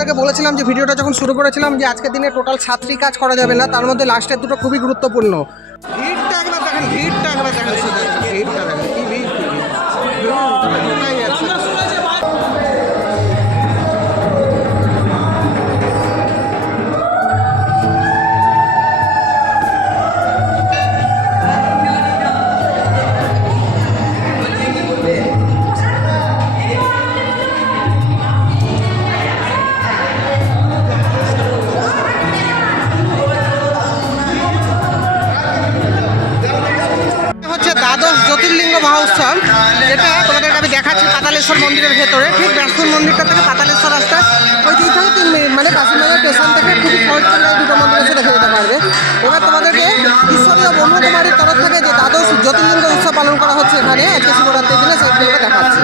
তোমাদেরকে বলেছিলাম যে ভিডিওটা যখন শুরু করেছিলাম যে আজকের দিনে টোটাল সাতটি কাজ করা যাবে না, তার মধ্যে লাস্টের দুটো খুবই গুরুত্বপূর্ণ। ভিড়টা একবার দেখেন ভিড়টা একবার দেখেন শুধু। মহোৎসব, যেটা তোমাদেরকে আমি দেখাচ্ছি পাতালেশ্বর মন্দিরের ভেতরে। ঠিক ব্যাসপুর মন্দিরটা থেকে পাতালেশ্বর রাস্তা, ওই দুই থেকে তিন মিনিট মানে কাশিমাজার স্টেশন থেকে খুবই শর্ট চলে দুটো মন্দির এসে দেখে যেতে পারবে। এবার তোমাদেরকে ঈশ্বরীয় ব্রহ্মকুমারীর তরফ থেকে যে দ্বাদশ জ্যোতির্লিঙ্গ উৎসব পালন করা হচ্ছে এখানে, আজকে শিবরাত্রির দিনে সেইগুলোকে দেখাচ্ছি।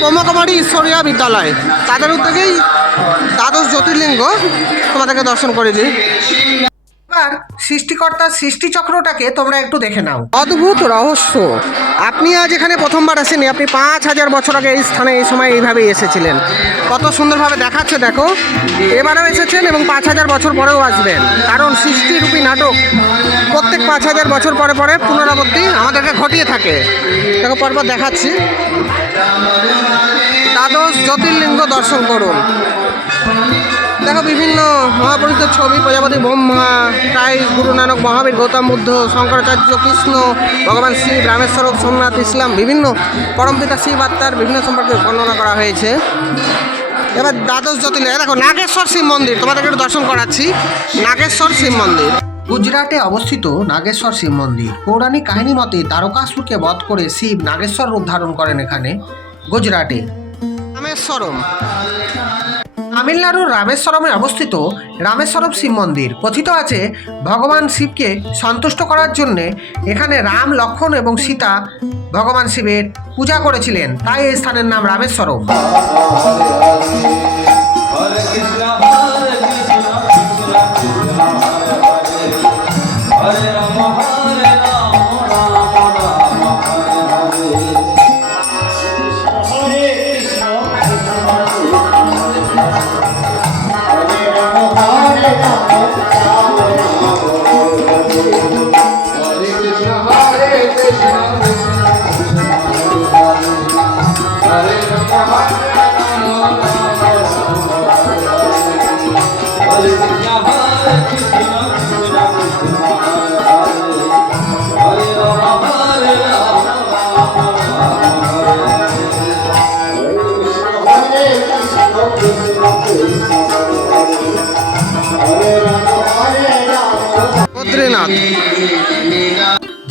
ব্রহ্মকুমারী ঈশ্বরীয় বিদ্যালয়। তাদের উদ্যোগেই দ্বাদশ জ্যোতির্লিঙ্গ তোমাদেরকে দর্শন করে দিই এবার সৃষ্টিকর্তার সৃষ্টিচক্রটাকে তোমরা একটু দেখে নাও। অদ্ভুত রহস্য। আপনি আজ এখানে প্রথমবার আসেনি আপনি পাঁচ হাজার বছর আগে এই স্থানে, এই সময় এইভাবেই এসেছিলেন। কত সুন্দরভাবে দেখাচ্ছে, দেখো। এবারেও এসেছেন এবং পাঁচ হাজার বছর পরেও আসবেন। কারণ সৃষ্টিরূপী নাটক প্রত্যেক পাঁচ হাজার বছর পরে পরে পুনরাবৃত্তি আমাদেরকে ঘটিয়ে থাকে। দেখো, পরপর দেখাচ্ছি। দ্বাদশ জ্যোতির্লিঙ্গ দর্শন করুন। দেখো বিভিন্ন মহাপুরুষের ছবি, প্রজাপতি ব্রহ্মা, তাই গুরু নানক মহাবীর, গৌতম বুদ্ধ, শঙ্করাচার্য, কৃষ্ণ, ভগবান শিব, রামেশ্বর, সোমনাথ, ইসলাম, বিভিন্ন পরমপিতা শিব আত্মার বিভিন্ন সম্পর্কে বর্ণনা করা হয়েছে। এবার দ্বাদশ জ্যোতির্লিঙ্গ দেখো, নাগেশ্বর শিব মন্দির, তোমাদেরকে একটু দর্শন করাচ্ছি। নাগেশ্বর শিব মন্দির। গুজরাটে অবস্থিত নাগেশ্বর শিব মন্দির। পৌরাণিক কাহিনী মতে তারকাসুরকে বধ করে শিব নাগেশ্বর রূপ ধারণ করেন এখানে, গুজরাটে। রামেশ্বরম। তামিলনাড়ুর রামেশ্বরমে অবস্থিত রামেশ্বরম শিব মন্দির কথিত আছে ভগবান শিবকে সন্তুষ্ট করার জন্যে এখানে রাম লক্ষ্মণ এবং সীতা ভগবান শিবের পূজা করেছিলেন তাই এই স্থানের নাম রামেশ্বরম Hare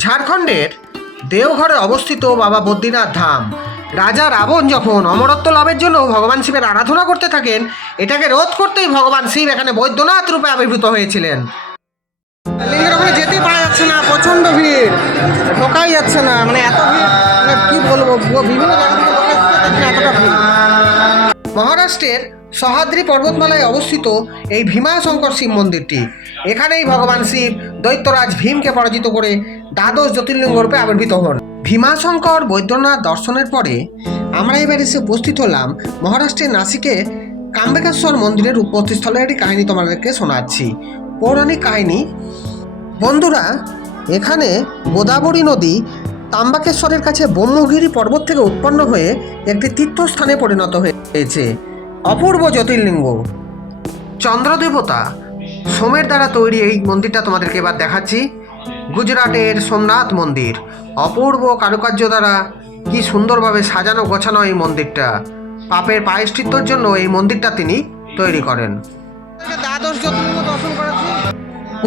ঝাড়খণ্ডের দেওঘরে অবস্থিত বাবা বদ্রীনাথ ধাম। রাজা রাবণ যখন অমরত্ব লাভের জন্য ভগবান শিবের আরাধনা করতে থাকেন, এটাকে রোধ করতেই ভগবান শিব এখানে বৈদ্যনাথ রূপে আবির্ভূত হয়েছিলেন। লিঙ্গের ওখানে যেতেই পারা যাচ্ছে না, প্রচণ্ড ভিড়। ঢোকাই যাচ্ছে না মানে এত ভিড় মানে কি বলব বিভিন্ন জায়গা থেকে এতটা ভিড়। মহারাষ্ট্রের সহাদ্রি পর্বতমালায় অবস্থিত এই ভীমাশঙ্কর শিব মন্দিরটি। এখানেই ভগবান শিব দৈত্যরাজ ভীমকে পরাজিত করে দ্বাদশ জ্যোতির্লিঙ্গ রূপে আবির্ভূত হন। ভীমাশঙ্কর বৈদ্যনাথ দর্শনের পরে আমরা এবার এসে উপস্থিত হলাম মহারাষ্ট্রের নাসিকে কাম্বেকেশ্বর মন্দিরের উৎপত্তিস্থলের একটি কাহিনী তোমাদেরকে শোনাচ্ছি। পৌরাণিক কাহিনী, বন্ধুরা, এখানে গোদাবরী নদী তাম্বাকেশ্বরের কাছে ব্রহ্মগিরি পর্বত থেকে উৎপন্ন হয়ে একটি তীর্থস্থানে পরিণত হয়েছে। অপূর্ব জ্যোতির্লিঙ্গ। চন্দ্রদেবতা সোমের দ্বারা তৈরি এই মন্দিরটা তোমাদেরকে এবার দেখাচ্ছি। গুজরাটের সোমনাথ মন্দির। অপূর্ব কারুকার্য দ্বারা কি সুন্দরভাবে সাজানো গোছানো এই মন্দিরটা। পাপের পায়শ্চিত্তর জন্য এই মন্দিরটা তিনি তৈরি করেন। দ্বাদশ জ্যোতির্লিঙ্গ দর্শন করেছি।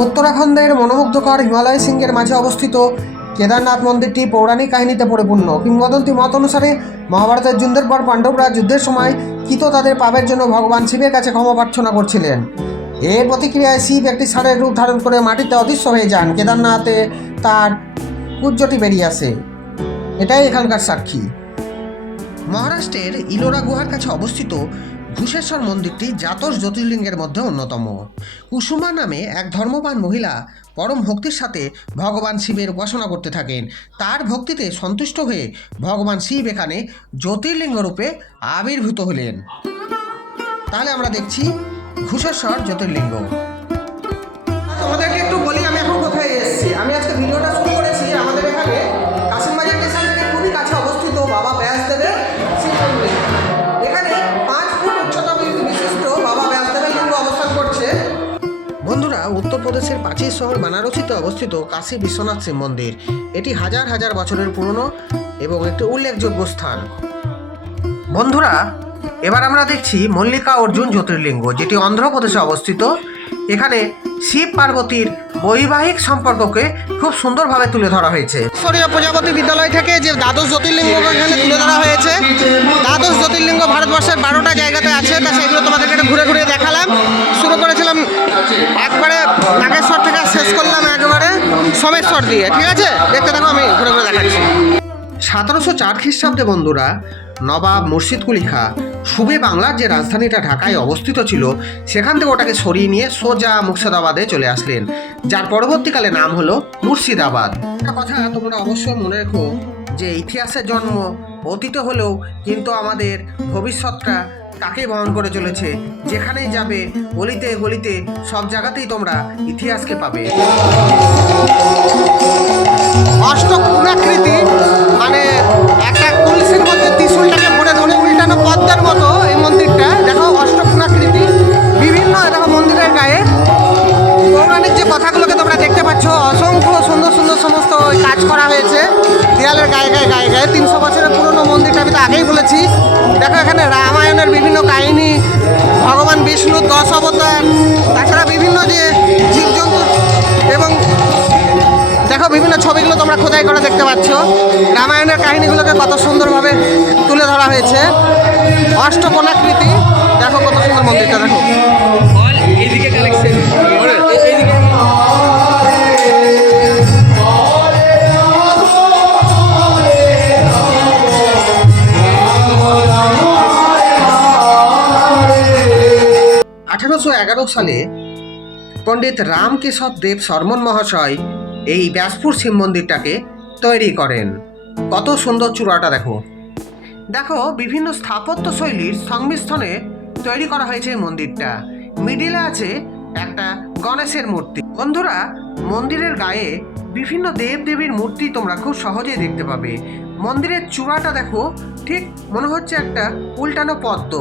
উত্তরাখণ্ডের মনোমুগ্ধকর হিমালয় সিংহের মাঝে অবস্থিত কেদারনাথ মন্দিরটি পৌরাণিক কাহিনীতে পরিপূর্ণ। কিংবদন্তি মত অনুসারে মহাভারতের যুদ্ধের পর পাণ্ডবরা যুদ্ধের সময় কিত তাদের পাপের জন্য ভগবান শিবের কাছে ক্ষমা প্রার্থনা করছিলেন। এর প্রতিক্রিয়ায় শিব একটি ষাঁড়ের রূপ ধারণ করে মাটিতে অদৃশ্য হয়ে যান। কেদারনাথে তার কুজ্জটি বেরিয়ে আসে। এটাই এখানকার সাক্ষী। মহারাষ্ট্রের ইলোরা গুহার কাছে অবস্থিত ঘুষেশ্বর মন্দিরটি জাতস জ্যোতির্লিঙ্গের মধ্যে অন্যতম। কুসুমা নামে এক ধর্মবান মহিলা পরম ভক্তির সাথে ভগবান শিবের উপাসনা করতে থাকেন। তার ভক্তিতে সন্তুষ্ট হয়ে ভগবান শিব এখানে জ্যোতির্লিঙ্গ রূপে আবির্ভূত হলেন। তাহলে আমরা দেখছি ঘুষেশ্বর জ্যোতির্লিঙ্গ। তোমাদেরকে একটু বলি, আমি এখন কোথায় এসেছি? আমি আজকে উত্তরপ্রদেশের প্রাচীর শহর বানারসিতে অবস্থিত কাশী বিশ্বনাথ শিব মন্দির। এটি হাজার হাজার বছরের পুরনো এবং একটি উল্লেখযোগ্য স্থান। বন্ধুরা, এবার আমরা দেখছি মল্লিকা অর্জুন জ্যোতির্লিঙ্গ, যেটি অন্ধ্রপ্রদেশে অবস্থিত। এখানে শিব পার্বতীর বৈবাহিক সম্পর্ককে খুব সুন্দরভাবে তুলে ধরা হয়েছে। ঈশ্বরীয় প্রজাপতি বিদ্যালয় থেকে যে দ্বাদশ জ্যোতির্লিঙ্গ এখানে তুলে ধরা হয়েছে। দ্বাদশ জ্যোতির্লিঙ্গ ভারতবর্ষের বারোটা জায়গাতে আছে, তা সেগুলো তোমাদেরকে ঘুরে ঘুরে দেখালাম। শুরু করেছিলাম একবারে নাগেশ্বর থেকে শেষ করলাম একবারে সোমেশ্বর দিয়ে, ঠিক আছে? দেখতে দেখো আমি ঘুরে ঘুরে দেখাচ্ছি। সতেরোশো চার খ্রিস্টাব্দে বন্ধুরা নবাব মুর্শিদ কুলি খাঁ সুবে বাংলার যে রাজধানীটা ঢাকায় অবস্থিত ছিল, সেখান থেকে ওটাকে সরিয়ে নিয়ে সোজা মুর্শিদাবাদে চলে আসলেন। যার পরবর্তীকালে নাম হলো মুর্শিদাবাদ। একটা কথা তোমরা অবশ্যই মনে রেখো যে ইতিহাসের জন্ম অতীতে হলেও কিন্তু আমাদের ভবিষ্যৎটা তাকে বহন করে চলেছে, যেখানেই যাবে গলিতে গলিতে, সব জায়গাতেই তোমরা ইতিহাসকে পাবে। অষ্টকোণাকৃতি মানে আগেই বলেছি। দেখো এখানে রামায়ণের বিভিন্ন কাহিনী ভগবান বিষ্ণুর দশ অবতার তাছাড়া বিভিন্ন যে জীবজন্তু এবং দেখো বিভিন্ন ছবিগুলো তোমরা খোদাই করে দেখতে পাচ্ছ। রামায়ণের কাহিনীগুলোকে কত সুন্দরভাবে তুলে ধরা হয়েছে। অষ্টকোণাকৃতি দেখো কত সুন্দর মন্দিরটা দেখো। এইদিকে কালেকশন এইদিকে আঠারোশো এগারো সালে পণ্ডিত রামকেশব দেব শর্মন মহাশয় এই ব্যাসপুর শিব মন্দিরটাকে তৈরি করেন। কত সুন্দর চূড়াটা দেখো। দেখো, বিভিন্ন স্থাপত্য শৈলীর সংমিশ্রণে তৈরি করা হয়েছে এই মন্দিরটা। মিডিলে আছে একটা গণেশের মূর্তি। বন্ধুরা, মন্দিরের গায়ে বিভিন্ন দেব দেবীর মূর্তি তোমরা খুব সহজেই দেখতে পাবে। মন্দিরের চূড়াটা দেখো, ঠিক মনে হচ্ছে একটা উল্টানো পদ্ম।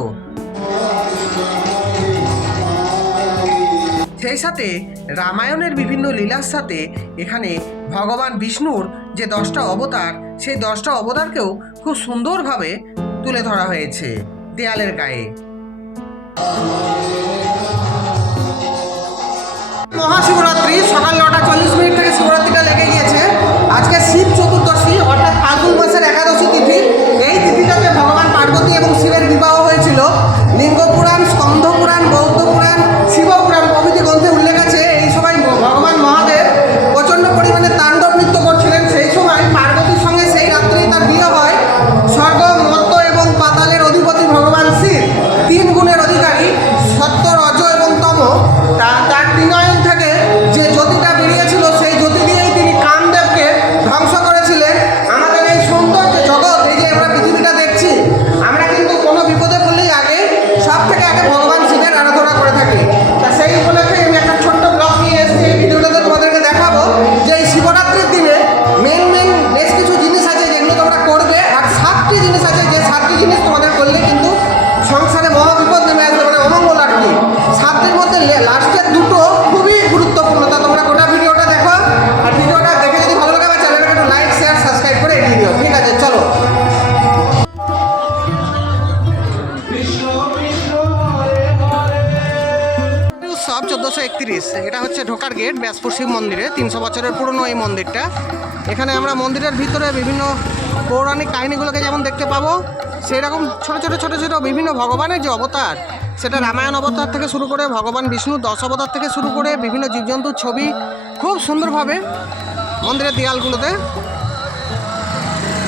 সেই সাথে রামায়ণের বিভিন্ন লীলার সাথে এখানে ভগবান বিষ্ণুর যে দশটা অবতার, সেই দশটা অবতারকেও খুব সুন্দরভাবে তুলে ধরা হয়েছে দেয়ালের গায়ে। মহাশিবরাত্রি, সকাল নটা চল্লিশ মিনিট থেকে ঢোকার গেট ব্যাসপুর শিব মন্দিরে, তিনশো বছরের পুরনো এই মন্দিরটা। এখানে আমরা মন্দিরের ভিতরে বিভিন্ন পৌরাণিক কাহিনীগুলোকে যেমন দেখতে পাবো সেই রকম ছোটো ছোটো ছোটো ছোটো বিভিন্ন ভগবানের যে অবতার, সেটা রামায়ণ অবতার থেকে শুরু করে ভগবান বিষ্ণু দশ অবতার থেকে শুরু করে বিভিন্ন জীবজন্তুর ছবি খুব সুন্দরভাবে মন্দিরের দেয়ালগুলোতে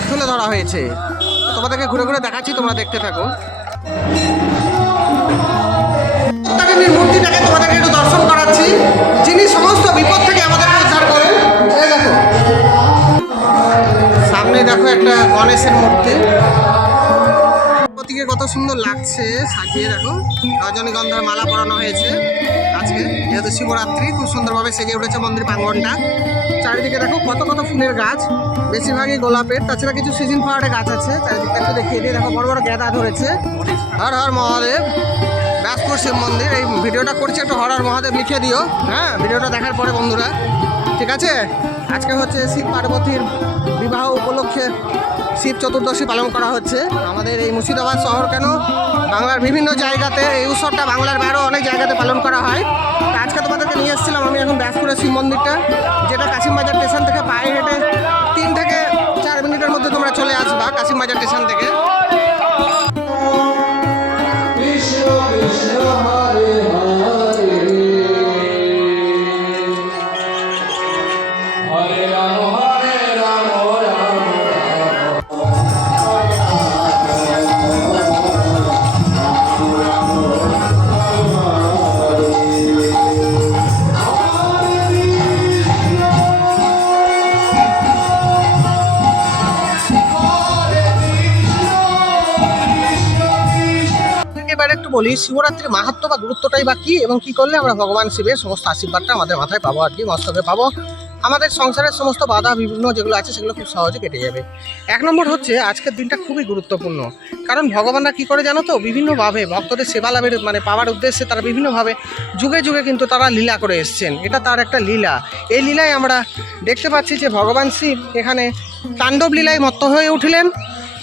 তুলে ধরা হয়েছে। তোমাদেরকে ঘুরে ঘুরে দেখাচ্ছি, তোমরা দেখতে থাকো। তারিণীর মূর্তিটাকে তোমাদেরকে একটু দর্শন করাচ্ছি। যিনি সমস্ত বিপদ থেকে আমাদেরকে উদ্ধার করেন দেখো। সামনে দেখো একটা গণেশের মূর্তি। প্রতীকে কত সুন্দর লাগছে, সাজিয়ে দেখো। রজনীগন্ধার মালা পরানো হয়েছে আজকে, যেহেতু শিবরাত্রি, খুব সুন্দরভাবে সেজে উঠেছে মন্দির প্রাঙ্গনটা। চারিদিকে দেখো কত কত ফুলের গাছ, বেশিরভাগই গোলাপের, তাছাড়া কিছু সিজন ফ্লাওয়ারের গাছ আছে, চারিদিকটা একটু দেখিয়ে দিয়ে দেখো বড় বড় গেঁদা ধরেছে। হর হর মহাদেব। ব্যাসপুর শিব মন্দির। এই ভিডিওটা করছি একটু হর হর মহাদেব লিখে দিও। হ্যাঁ ভিডিওটা দেখার পরে বন্ধুরা। ঠিক আছে? আজকে হচ্ছে শিব পার্বতীর বিবাহ উপলক্ষে শিব চতুর্দশী পালন করা হচ্ছে। আমাদের এই মুর্শিদাবাদ শহর কেন? বাংলার বিভিন্ন জায়গাতে, এই উৎসবটা বাংলার বাইরেও অনেক জায়গাতে পালন করা হয়। আজকে তোমাদেরকে নিয়ে এসেছিলাম আমি এখন ব্যাসপুরের শিব মন্দিরটা, যেটা কাশিমবাজার স্টেশন থেকে পায়ে হেঁটে তিন থেকে চার মিনিটের মধ্যে তোমরা চলে আসবা কাশিমবাজার স্টেশন থেকে। বলি, শিবরাত্রির মাহাত্ম বা গুরুত্বটাই বা কি এবং কি করলে আমরা ভগবান শিবের সমস্ত আশীর্বাদটা আমাদের মাথায় পাবো আর কি, মস্তকে পাবো। আমাদের সংসারের সমস্ত বাধা বিভিন্ন যেগুলো আছে সেগুলো খুব সহজে কেটে যাবে। এক নম্বর হচ্ছে, আজকের দিনটা খুবই গুরুত্বপূর্ণ। কারণ ভগবানরা কি করে জানো তো বিভিন্নভাবে ভক্তদের সেবা লাভের মানে পাওয়ার উদ্দেশ্যে তারা বিভিন্নভাবে যুগে যুগে কিন্তু তারা লীলা করে এসছেন। এটা তার একটা লীলা। এই লীলায় আমরা দেখতে পাচ্ছি যে ভগবান শিব এখানে তাণ্ডব লীলায় মত্ত হয়ে উঠলেন।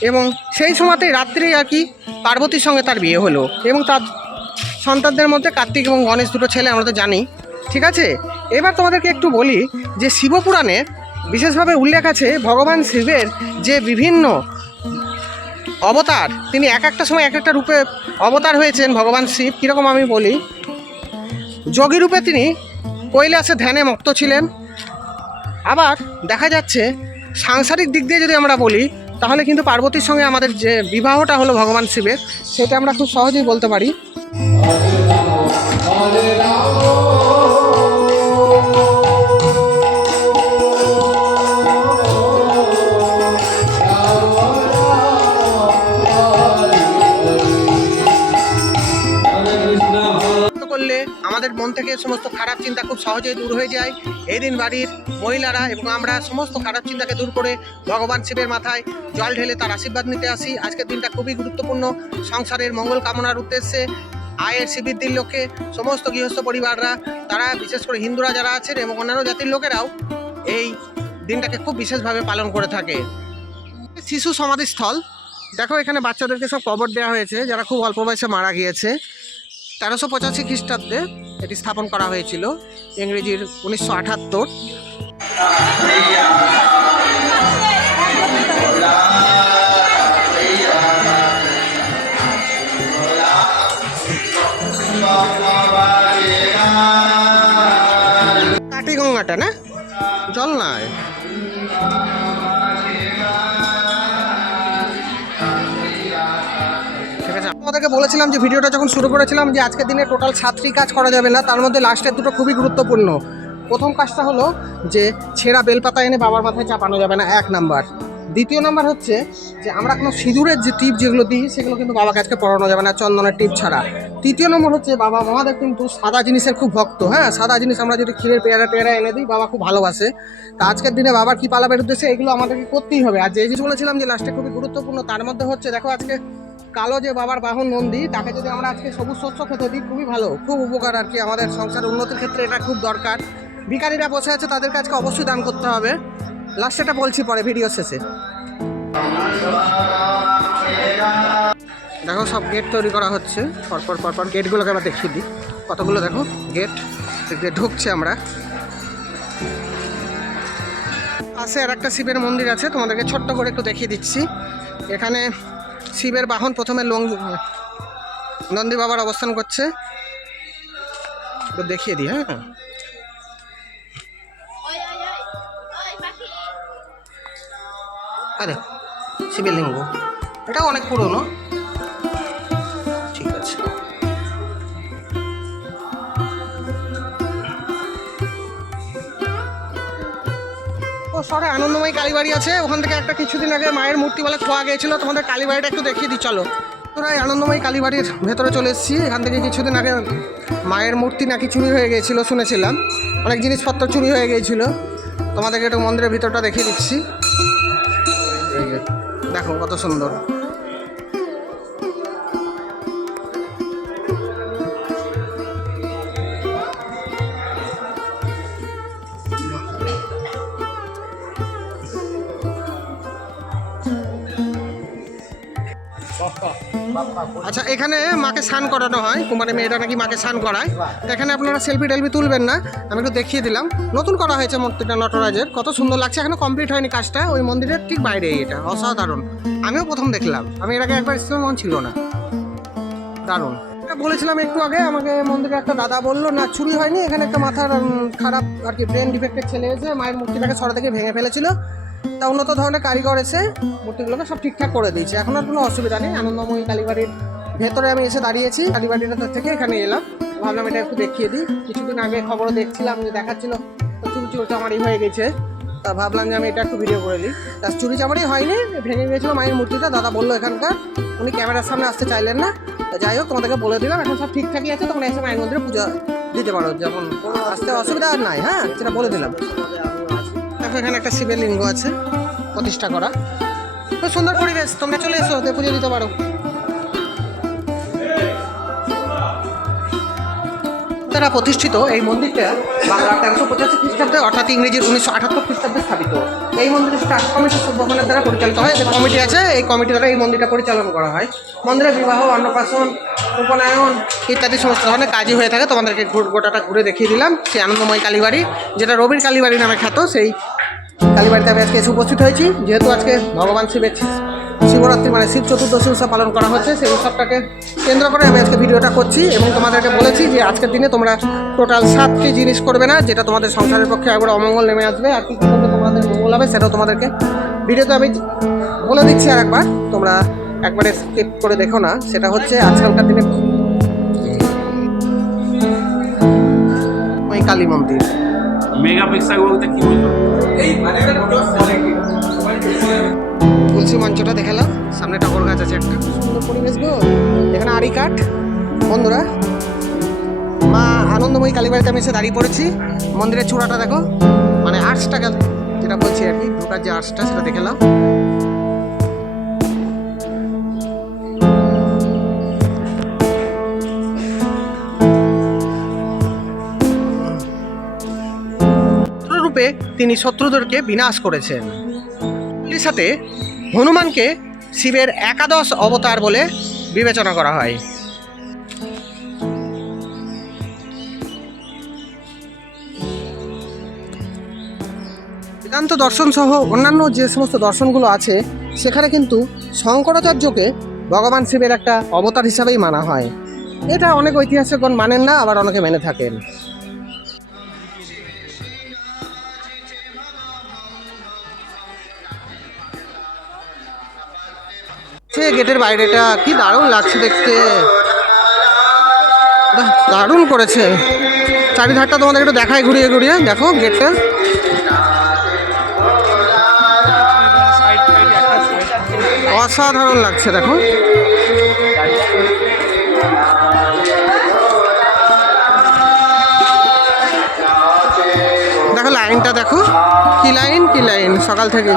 এবং সেই সময়তেই রাত্রি আর কি পার্বতীর সঙ্গে তার বিয়ে হলো এবং তার সন্তানদের মধ্যে কার্তিক এবং গণেশ দুটো ছেলে আমরা তো জানি। ঠিক আছে? এবার তোমাদেরকে একটু বলি যে শিবপুরাণে বিশেষভাবে উল্লেখ আছে ভগবান শিবের যে বিভিন্ন অবতার। তিনি এক একটা সময় এক একটা রূপে অবতার হয়েছেন ভগবান শিব। কীরকম আমি বলি? যোগী রূপে তিনি কৈলাসে ধ্যানে মুক্ত ছিলেন। আবার দেখা যাচ্ছে সাংসারিক দিক দিয়ে যদি আমরা বলি তাহলে কিন্তু পার্বতীর সঙ্গে আমাদের যে বিবাহটা হলো ভগবান শিবের, সেটা আমরা খুব সহজেই বলতে পারি। আমাদের মন থেকে সমস্ত খারাপ চিন্তা খুব সহজেই দূর হয়ে যায়। এই দিন বাড়ির মহিলারা এবং আমরা সমস্ত খারাপ চিন্তাকে দূর করে ভগবান শিবের মাথায় জল ঢেলে তার আশীর্বাদ নিতে আসি। আজকের দিনটা খুবই গুরুত্বপূর্ণ। সংসারের মঙ্গল কামনার উদ্দেশ্যে আয়ের শিবৃদ্ধির লক্ষ্যে সমস্ত গৃহস্থ পরিবাররা, তারা বিশেষ করে হিন্দুরা যারা আছেন এবং অন্যান্য জাতির লোকেরাও এই দিনটাকে খুব বিশেষভাবে পালন করে থাকে। শিশু সমাধিস্থল। দেখো এখানে বাচ্চাদেরকে সব কবর দেওয়া হয়েছে। যারা খুব অল্প বয়সে মারা গিয়েছে। তেরোশো পঁচাশি খ্রিস্টাব্দে এটি স্থাপন করা হয়েছিল, ইংরেজির উনিশশো আঠাত্তর কাটি গঙ্গাটা না? জল নাই আমাদেরকে বলেছিলাম যে ভিডিওটা যখন শুরু করেছিলাম যে আজকের দিনে টোটাল সাতটি কাজ করা যাবে না, তার মধ্যে লাস্টের দুটো খুবই গুরুত্বপূর্ণ। প্রথম কাজটা হলো যে ছেঁড়া বেলপাতা এনে বাবার মাথায় চাপানো যাবে না, এক নাম্বার। দ্বিতীয় নাম্বার হচ্ছে যে আমরা কোনো সিঁদুরের যে টিপ যেগুলো দিই, সেগুলো কিন্তু বাবাকে আজকে পড়ানো যাবে না, চন্দনের টিপ ছাড়া। তৃতীয় নম্বর হচ্ছে বাবা আমাদের কিন্তু সাদা জিনিসের খুব ভক্ত হ্যাঁ? সাদা জিনিস আমরা যদি ক্ষীরের পেয়ারা টেয়ারা এনে দিই, বাবা খুব ভালোবাসে। তা আজকের দিনে বাবার কী পালাবের উদ্দেশ্যে এগুলো আমাদেরকে করতেই হবে। আর যে জিনিস বলেছিলাম যে লাস্টে খুবই গুরুত্বপূর্ণ, তার মধ্যে হচ্ছে, দেখো আজকে কালো যে বাবার বাহন নন্দী, তাকে যদি আমরা আজকে সবুজ শস্য খেতে দিই, খুবই ভালো। খুব উপকার আর কি আমাদের সংসার উন্নতির ক্ষেত্রে এটা খুব দরকার। ভিকারীরা বসে আছে, তাদেরকে আজকে অবশ্যই দান করতে হবে। লাস্ট এটা বলছি পরে ভিডিও শেষে। দেখো, সব গেট তৈরি করা হচ্ছে। পরপর পরপর গেটগুলোকে আমরা দেখিয়ে দিই। কতগুলো দেখো? গেট দিয়ে ঢুকছে আমরা। পাশে আর একটা শিবের মন্দির আছে, তোমাদেরকে ছোট্ট করে একটু দেখিয়ে দিচ্ছি। এখানে শিবের বাহন প্রথমে লং নন্দী বাবার অবস্থান করছে। দেখিয়ে দিই হ্যাঁ। আরে শিবলিঙ্গ এটাও অনেক পুরনো। শহরে আনন্দময়ী কালীবাড়ি আছে। ওখান থেকে একটা কিছুদিন আগে মায়ের মূর্তি বলে খোয়া গিয়েছিল। তোমাদের কালীবাড়িটা একটু দেখিয়ে দিই, চলো। তোরা আনন্দময়ী কালীবাড়ির ভেতরে চলে এসেছি। এখান থেকে কিছুদিন আগে মায়ের মূর্তি নাকি চুরি হয়ে গিয়েছিল শুনেছিলাম। অনেক জিনিসপত্র চুরি হয়ে গিয়েছিল। তোমাদেরকে একটু মন্দিরের ভিতরটা দেখিয়ে দিচ্ছি। দেখো কত সুন্দর। আচ্ছা এখানে মাকে স্নান করানো হয়। কুমারী মেয়েটা নাকি মাকে স্নান করায়। এখানে আপনারা সেলফি টেলফি তুলবেন না। আমি একটু দেখিয়ে দিলাম। নতুন করা হয়েছে মূর্তিটা নটরাজের। কত সুন্দর লাগছে। এখনও কমপ্লিট হয়নি কাজটা। ওই মন্দিরের ঠিক বাইরে এটা। অসাধারণ। আমিও প্রথম দেখলাম। আমি এর আগে একবার ইসলাম মন ছিল না। দারুণ। বলেছিলাম একটু আগে, আমাকে মন্দিরে একটা দাদা বলল, না, চুরি হয়নি, এখানে একটা মাথার খারাপ আর কি ব্রেন ডিফেক্টের ছেলে এসে মায়ের মূর্তিটাকে সরা থেকে ভেঙে ফেলেছিল। তা উন্নত ধরনের কারিগর এসে মূর্তিগুলোকে সব ঠিকঠাক করে দিয়েছে। এখন আর কোনো অসুবিধা নেই, আনন্দময়ী কালীবাড়ির ভেতরে আমি এসে দাঁড়িয়েছি, কালীবাড়িটা থেকে এখানে এলাম। ভাবলাম এটা একটু দেখিয়ে দিই। কিছুদিন আগে খবরও দেখছিলাম যে দেখাচ্ছিল তো চুরি চুরি চামারি হয়ে গেছে। তা ভাবলাম যে আমি এটা একটু ভিডিও করে দিই। তা চুরি চামারি হয়নি, ভেঙে গিয়েছিল মায়ের মূর্তিটা দাদা বলল এখানকার। উনি ক্যামেরার সামনে আসতে চাইলেন না। যাই হোক, তোমাদেরকে বলে দিলাম, এখন সব ঠিকঠাকই আছে তখন এসে মায়ের মন্দিরে পূজা দিতে পারো যেমন আসতে অসুবিধা আর নাই হ্যাঁ? সেটা বলে দিলাম। দেখো, এখানে একটা শিবের লিঙ্গ আছে, প্রতিষ্ঠা করা। খুব সুন্দর পরিবেশ, তোমরা চলে এসো পুজো দিতে পারো। দ্বারা প্রতিষ্ঠিত এই মন্দিরটা বাংলা তেরোশো পঁচাশি খ্রিস্টাব্দে, অর্থাৎ ইংরেজির উনিশশো আঠাত্তর খ্রিস্টাব্দে স্থাপিত। এই মন্দিরের ট্রাস্ট কমিটি সুব্রহ্মণ্যের দ্বারা পরিচালিত হয়। যে কমিটি আছে। এই কমিটি দ্বারা এই মন্দিরটা পরিচালনা করা হয়। মন্দিরে বিবাহ, অন্নপ্রাশন, উপনয়ন ইত্যাদি সমস্ত ধরনের কাজই হয়ে থাকে। তোমাদেরকে গোটাটা ঘুরে দেখিয়ে দিলাম। সেই আনন্দময় কালীবাড়ি, যেটা রবির কালীবাড়ি নামে খ্যাত, সেই কালীবাড়িতে আমি আজকে এসে উপস্থিত হয়েছি। যেহেতু আজকে ভগবান শিবের শিবরাত্রি মানে শিব চতুর্দশী উৎসব পালন করা হচ্ছে সেই উৎসবটাকে কেন্দ্র করে আমি আজকে ভিডিওটা করছি এবং তোমাদেরকে বলেছি যে আজকের দিনে তোমরা টোটাল সাতটি জিনিস করবে না যেটা তোমাদের সংসারের পক্ষে একবার অমঙ্গল নেমে আসবে আর কি করলে তোমাদের মঙ্গল হবে সেটাও তোমাদেরকে ভিডিওতে আমি বলে দিচ্ছি আর একবার তোমরা একবারে স্কিপ করে দেখো না সেটা হচ্ছে আজকালকার দিনে ওই কালী মন্দির। মেগা মেগাপিক্সেল বলতে কি? বলতো তুলসী মঞ্চটা দেখালাম। সামনে টগর গাছ আছে একটা সুন্দর পরিবেশ গো। এখানে আড়ি কাঠ। বন্ধুরা, মা আনন্দময়ী কালীবাড়িতে আমি এসে দাঁড়িয়ে পড়েছি। মন্দিরের চূড়াটা দেখো। মানে আর্টসটা যেটা বলছি আর কি, ঢোকার যে আর্টসটা সেটা দেখলাম। রূপে তিনি শত্রুদেরকে বিনাশ করেছেন। এর সাথে হনুমানকে শিবের একাদশ অবতার বলে বিবেচনা করা হয়। বেদান্ত দর্শন সহ অন্যান্য যে সমস্ত দর্শনগুলো আছে, সেখানে কিন্তু শঙ্করাচার্যকে ভগবান শিবের একটা অবতার হিসাবেই মানা হয়। এটা অনেক ঐতিহাসিকগণ মানেন না, আবার অনেকে মেনে থাকেন। সে গেটের বাইরেটা কি দারুণ লাগছে দেখতে। দারুণ করেছে। চারিধারটা তোমাদের একটু দেখায় ঘুরিয়ে ঘুরিয়ে। দেখো গেটটা। অসাধারণ লাগছে, দেখো। দেখো লাইনটা দেখো। কি লাইন কি লাইন? সকাল থেকে।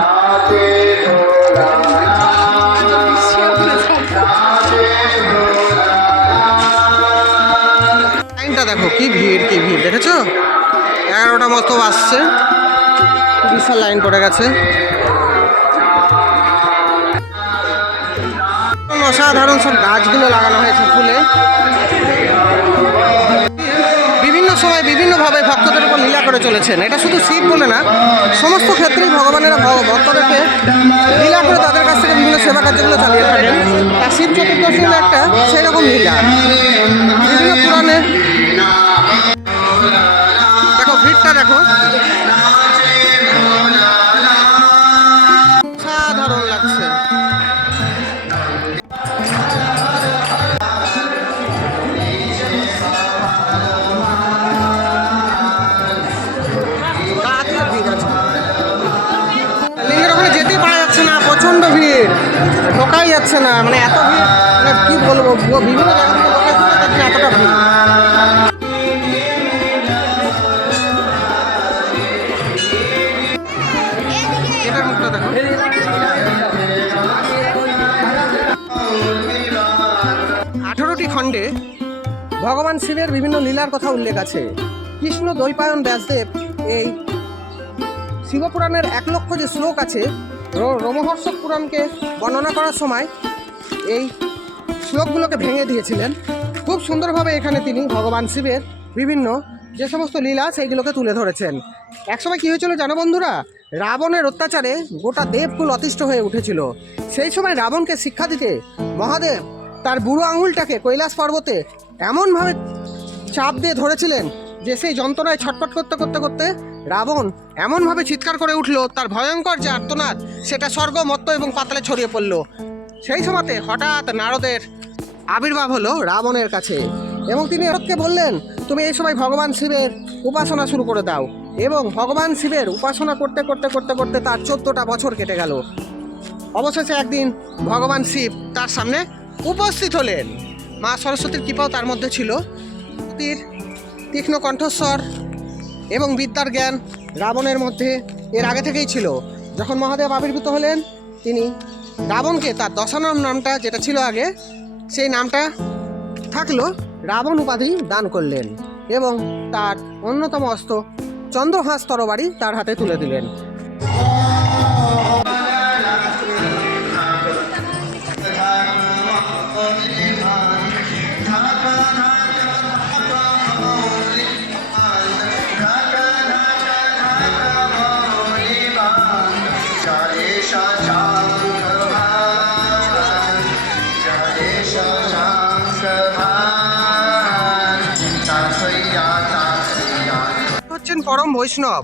দেখো কি ভিড় কি ভিড়, দেখেছ? এগারোটা মতো আসছে বিশাল লাইন পড়ে গেছে। অসাধারণ সব গাছগুলো লাগানো হয়েছে ফুলে। বিভিন্ন সময় বিভিন্নভাবে ভক্তদের উপর লীলা করে চলেছেন। এটা শুধু শিব বলে না, সমস্ত ক্ষেত্রেই ভগবানেরা ভগ- ভক্তদেরকে লীলা করে তাদের কাছ থেকে বিভিন্ন সেবা কার্যগুলো চালিয়ে থাকেন। আর শিব চতুর্দশী একটা সেই রকম লীলা। বিভিন্ন পুরাণে দেখো, ভিড়টা দেখো। লাগছে। প্রচণ্ড ভিড়। ঢোকাই যাচ্ছে না মানে এত ভিড় মানে কি বলব বিভিন্ন জায়গা থেকে এতটা ভিড়। এটার দেখো আঠারোটি খণ্ডে ভগবান শিবের বিভিন্ন লীলার কথা উল্লেখ আছে। কৃষ্ণ দ্বৈপায়ন ব্যাসদেব এই শিবপুরাণের এক লক্ষ যে শ্লোক আছে রোমহর্ষক পুরাণকে বর্ণনা করার সময় এই শ্লোকগুলোকে ভেঙে দিয়েছিলেন। খুব সুন্দরভাবে এখানে তিনি ভগবান শিবের বিভিন্ন যে সমস্ত লীলা সেইগুলোকে তুলে ধরেছেন। একসময় কী হয়েছিল জানো বন্ধুরা? রাবণের অত্যাচারে গোটা দেবকুল অতিষ্ঠ হয়ে উঠেছিল। সেই সময় রাবণকে শিক্ষা দিতে মহাদেব তার বুড়ো আঙুলটাকে কৈলাস পর্বতে এমনভাবে চাপ দিয়ে ধরেছিলেন যে সেই যন্ত্রণায় ছটফট করতে করতে করতে রাবণ এমনভাবে চিৎকার করে উঠল, তার ভয়ঙ্কর যে আর্তনাদ, সেটা স্বর্গ, মত্ত এবং পাতালে ছড়িয়ে পড়ল। সেই সময়তে হঠাৎ নারদের আবির্ভাব হলো রাবণের কাছে এবং তিনি নারদকে বললেন, তুমি এই সময় ভগবান শিবের উপাসনা শুরু করে দাও। এবং ভগবান শিবের উপাসনা করতে করতে করতে করতে তার চোদ্দটা বছর কেটে গেল। অবশেষে একদিন ভগবান শিব তার সামনে উপস্থিত হলেন। মা সরস্বতীর কৃপাও তার মধ্যে ছিল। তীর তীক্ষ্ণ কণ্ঠস্বর এবং বিদ্যার জ্ঞান রাবণের মধ্যে এর আগে থেকেই ছিল। যখন মহাদেব আবির্ভূত হলেন, তিনি রাবণকে তার দশানম নামটা যেটা ছিল আগে, সেই নামটা থাকল রাবণ উপাধি দান করলেন এবং তার অন্যতম অস্ত্র চন্দ্রহাস তরবারি তার হাতে তুলে দিলেন। পরম বৈষ্ণব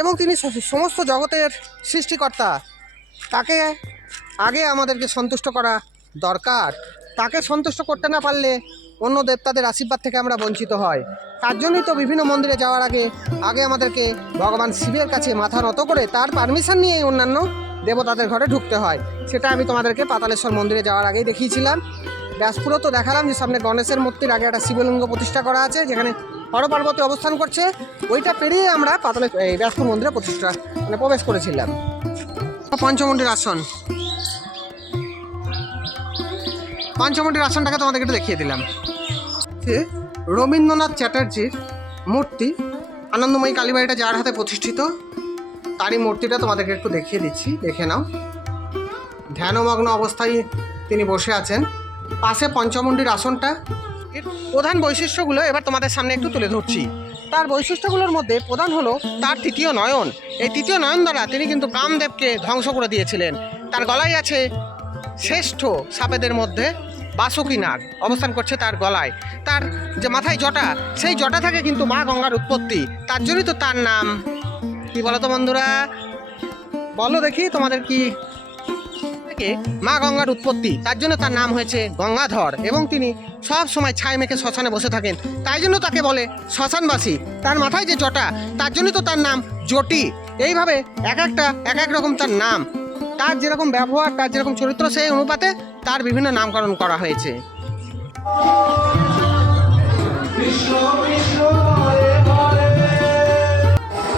এবং তিনি সমস্ত জগতের সৃষ্টিকর্তা। তাকে আগে আমাদেরকে সন্তুষ্ট করা দরকার। তাকে সন্তুষ্ট করতে না পারলে অন্য দেবতাদের আশীর্বাদ থেকে আমরা বঞ্চিত হয়। তার জন্যই তো বিভিন্ন মন্দিরে যাওয়ার আগে আগে আমাদেরকে ভগবান শিবের কাছে মাথা নত করে তার পারমিশন নিয়ে অন্যান্য দেবতাদের ঘরে ঢুকতে হয়। সেটা আমি তোমাদেরকে পাতালেশ্বর মন্দিরে যাওয়ার আগেই দেখিয়েছিলাম। ব্যাসপুরও তো দেখালাম যে সামনে গণেশের মূর্তির আগে একটা শিবলিঙ্গ প্রতিষ্ঠা করা আছে, যেখানে হর পার্বতী অবস্থান করছে। ওইটা পেরিয়ে আমরা পাতালে, এই ব্যাসপুর মন্দিরে প্রতিষ্ঠা মানে প্রবেশ করেছিলাম। পঞ্চমন্ডির আসন। পঞ্চমন্ডির আসনটাকে তোমাদেরকে একটু দেখিয়ে দিলাম। রবীন্দ্রনাথ চ্যাটার্জির মূর্তি, আনন্দময়ী কালীবাড়িটা যার হাতে প্রতিষ্ঠিত, তারই মূর্তিটা তোমাদেরকে একটু দেখিয়ে দিচ্ছি, দেখে নাও। ধ্যানমগ্ন অবস্থায় তিনি বসে আছেন। পাশে পঞ্চমুণ্ডির আসনটা এর প্রধান বৈশিষ্ট্যগুলো এবার তোমাদের সামনে একটু তুলে ধরছি। তার বৈশিষ্ট্যগুলোর মধ্যে প্রধান হলো তার তৃতীয় নয়ন। এই তৃতীয় নয়ন দ্বারা তিনি কিন্তু কামদেবকে ধ্বংস করে দিয়েছিলেন। তার গলায় আছে শ্রেষ্ঠ সাপেদের মধ্যে বাসুকি নাগ। অবস্থান করছে তার গলায়। তার যে মাথায় জটা, সেই জটা থাকে কিন্তু মা গঙ্গার উৎপত্তি। তার জন্যই তো তার নাম কি বলো তো বন্ধুরা? বলো দেখি তোমাদের কি থেকে মা গঙ্গার উৎপত্তি। তার জন্য তার নাম হয়েছে গঙ্গাধর এবং তিনি সব সময় ছাই মেখে শ্মশানে বসে থাকেন। তাই জন্য তাকে বলে শ্মশানবাসী। তার মাথায় যে জটা, তার জন্যই তো তার নাম জটি। এইভাবে এক একটা, এক এক রকম তার নাম। তার যেরকম ব্যবহার, তার যেরকম চরিত্র, সেই অনুপাতে তার বিভিন্ন নামকরণ করা হয়েছে।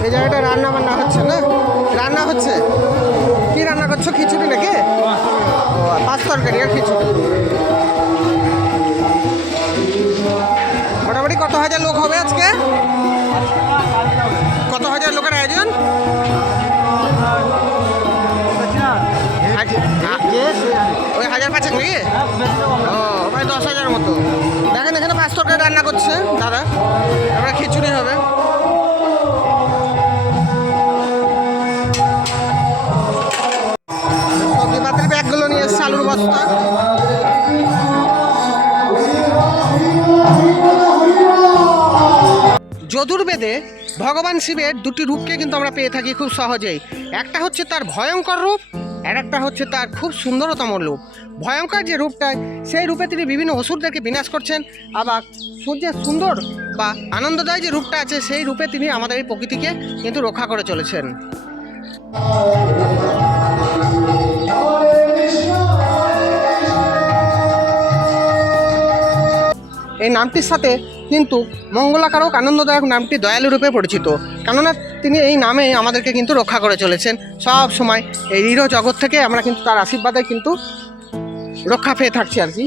এই জায়গাটা রান্না বান্না হচ্ছে না? রান্না হচ্ছে? কি রান্না করছ খিচুড়ি নাকি? পাঁচ তরকারি আর খিচুড়ি। মোটামুটি কত হাজার লোক হবে আজকে? কত হাজার লোকের আয়োজন? ওই হাজার পাঁচেক নাকি? ও প্রায় দশ হাজার মতো। দেখেন এখানে পাঁচ তরকারি রান্না করছে দাদা এবার খিচুড়ি হবে। আলুর বস্তা। যদুর্বেদে ভগবান শিবের দুটি রূপকে কিন্তু আমরা পেয়ে থাকি খুব সহজেই। একটা হচ্ছে তার ভয়ঙ্কর রূপ, আর একটা হচ্ছে তার খুব সুন্দরতম রূপ। ভয়ঙ্কর যে রূপটা সেই রূপে তিনি বিভিন্ন অসুরদেরকে বিনাশ করছেন। আবার সূর্যের সুন্দর বা আনন্দদায়ী যে রূপটা আছে, সেই রূপে তিনি আমাদের এই প্রকৃতিকে কিন্তু রক্ষা করে চলেছেন। এই নামটির সাথে কিন্তু মঙ্গলাকারক, আনন্দদায়ক নামটি দয়ালু রূপে পরিচিত। কেননা তিনি এই নামে আমাদেরকে কিন্তু রক্ষা করে চলেছেন। সব সময় এই রিরো জগৎ থেকে আমরা কিন্তু তার আশীর্বাদে কিন্তু রক্ষা পেয়ে থাকছি আর কি।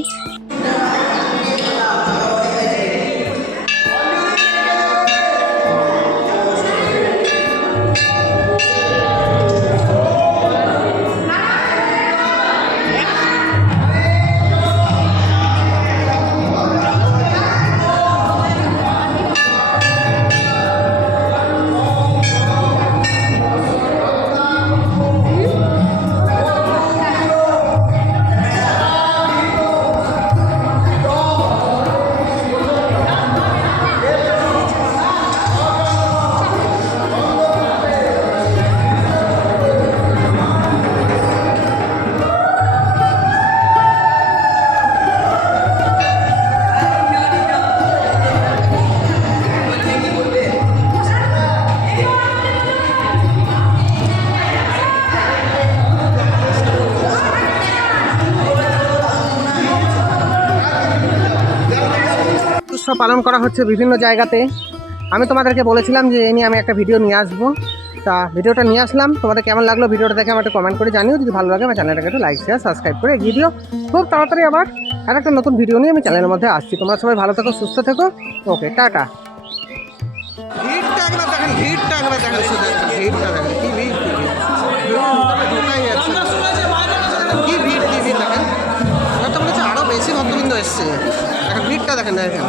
উৎসব পালন করা হচ্ছে বিভিন্ন জায়গাতে। আমি তোমাদেরকে বলেছিলাম যে এই নিয়ে আমি একটা ভিডিও নিয়ে আসব। তা ভিডিওটা নিয়ে আসলাম। তোমাদের কেমন লাগল ভিডিওটা দেখে আমার একটু কমেন্ট করে জানিও। যদি ভালো লাগে আমার চ্যানেলটাকে একটু লাইক শেয়ার সাবস্ক্রাইব করে এগিয়ে দিও। খুব তাড়াতাড়ি আবার আর একটা নতুন ভিডিও নিয়ে আমি চ্যানেলের মধ্যে আসছি। তোমরা সবাই ভালো থেকো, সুস্থ থেকো। Okay tata. দেখেন দেখেন হচ্ছে আরও বেশি ভিড়টা দেখেন দেখেন।